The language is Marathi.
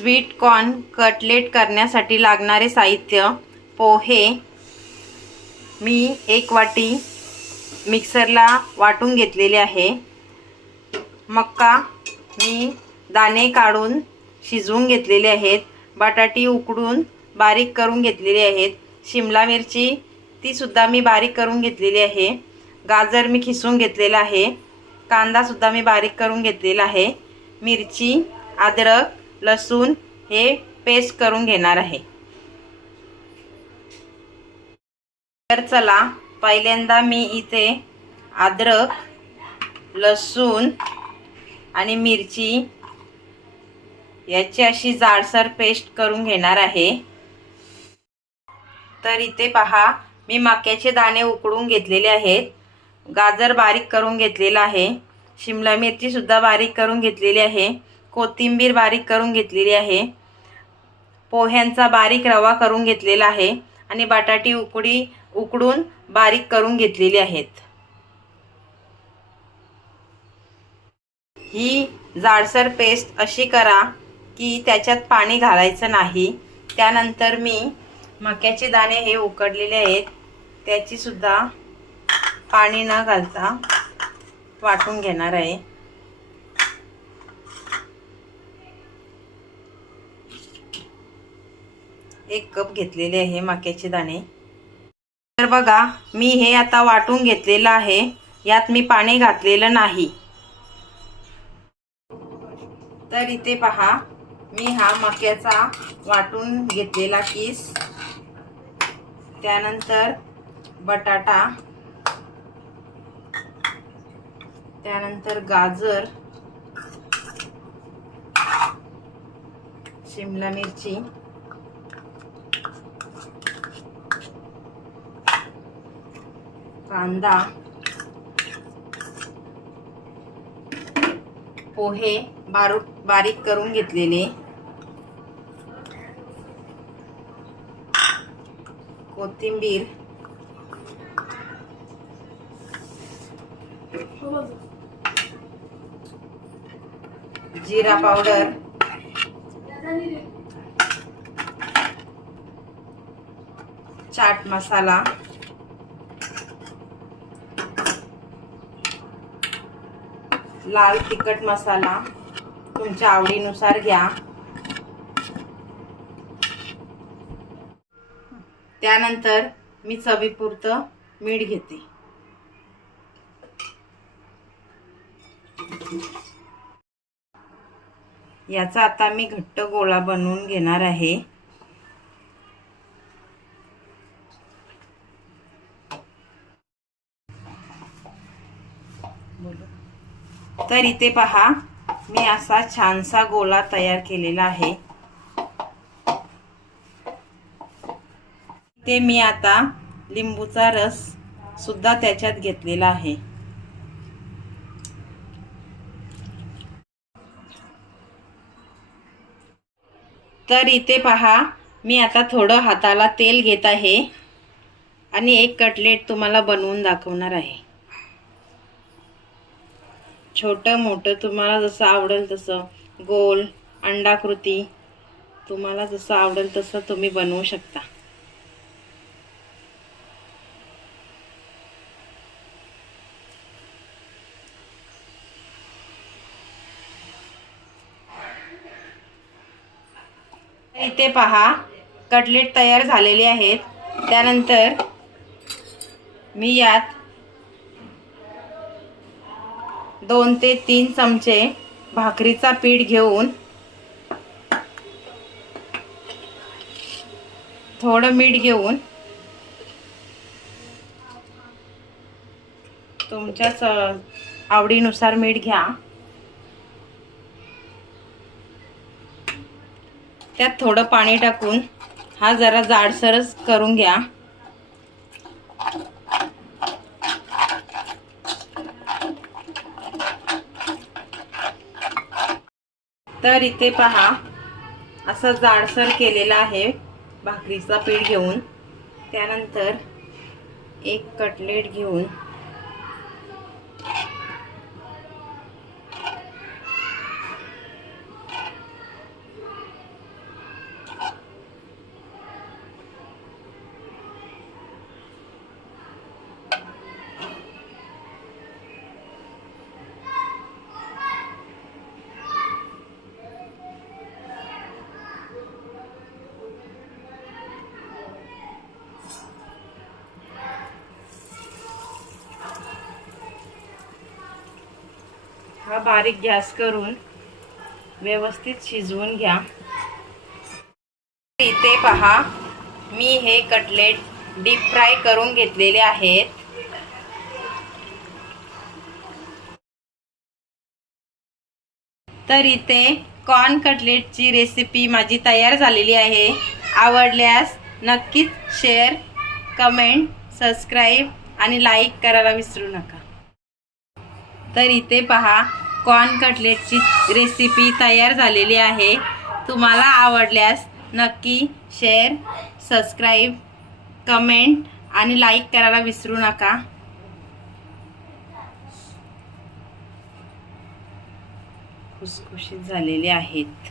स्वीट कॉर्न कटलेट करण्यासाठी लागणारे साहित्य: पोहे मी 1 वाटी मिक्सरला वाटून घेतलेले आहे. मक्का मी दाणे काढून शिजवून घेतलेले आहेत. बटाटी उकडून बारीक करून घेतलेले आहेत. शिमला मिरची ती सुद्धा मी बारीक करून घेतलेली आहे. गाजर मी खिसून घेतलेला आहे. कांदा सुद्धा मी बारीक करून घेतलेला आहे. मिरची, अद्रक, लसूण हे पेस्ट करून घेणार आहे. तर चला, पहिल्यांदा मी इथे अद्रक, लसूण आणि मिरची याची अशी जाडसर पेस्ट करून घेणार आहे. तर इथे पहा, मी मक्याचे दाणे उकडून घेतलेले आहेत. गाजर बारीक करून घेतलेला आहे. शिमला मिरची सुद्धा बारीक करून घेतलेली आहे. कोथिंबीर बारीक करून घेतलेली आहे. पोह्यांचा बारीक रवा करून घेतलेला आहे आणि बटाटी उकडून बारीक करून घेतलेली आहेत. ही जाडसर पेस्ट अशी करा की त्याच्यात पाणी घालायचं नाही. त्यानंतर मी मक्याचे दाणे हे उकडलेले आहेत, त्याची सुद्धा पाणी न घालता वाटून घेणार आहे. एक कप घेतलेले आहे मक्याचे दाणे. तर बघा, मी हे आता वाटून घेतलेलं आहे. यात मी पाणी घातलेलं नाही. तर इथे पहा, मी हा मक्याचा वाटून घेतलेला किस, त्यानंतर बटाटा, त्यानंतर गाजर, शिमला मिरची, कांदा, पोहे बारीक करून घेतलेले, कोथिंबीर, जीरा पावडर, चाट मसाला, लाल तिखट मसाला तुमच्या आवडीनुसार घ्या. त्यानंतर मी चवीपुरतं मीठ घेते. याचा आता मी घट्ट गोळा बनवून घेणार आहे. तर इथे पहा, मी असा छानसा गोळा तयार केलेला आहे. इथे मी आता लिंबूचा रस सुद्धा त्याच्यात घेतलेला आहे. तर इथे पहा, मी आता थोडं हाताला तेल घेत आहे आणि एक कटलेट तुम्हाला बनवून दाखवणार आहे. छोटं मोठं तुम्हाला जसं आवडेल तसं, गोल, अंडाकृती, तुम्हाला जसं आवडेल तसं तुम्ही बनवू शकता. इथे पहा, कटलेट तयार झालेले आहेत. त्यानंतर मी यात 2 ते 3 चमचे भाकरीचा पीठ घेऊन थोडं मीठ घेऊन, तुमच्याच आवडीनुसार मीठ घ्या. त्यात थोडं पाणी टाकून हा जरा जाडसरच करून घ्या. तर इथे पहा, असं जाडसर केलेला आहे भाकरीचा पीठ घेऊन. त्यानंतर एक कटलेट घेऊन हा बारीक गॅस करून व्यवस्थित शिजवून घ्या। इथे पहा, मी हे कटलेट डीप फ्राय करून घेतलेले आहेत। तर इथे कॉर्न कटलेटची रेसिपी माझी तयार झालेली आहे। आवडल्यास नक्कीच शेअर, कमेंट, सबस्क्राईब आणि लाईक करायला विसरू नका। तर इथे पहा, कॉर्न कटलेटची रेसिपी तयार झालेली आहे। तुम्हाला आवडल्यास नक्की शेअर, सबस्क्राईब, कमेंट आणि लाईक करायला विसरू नका। खुसखुशीत झालेले आहेत।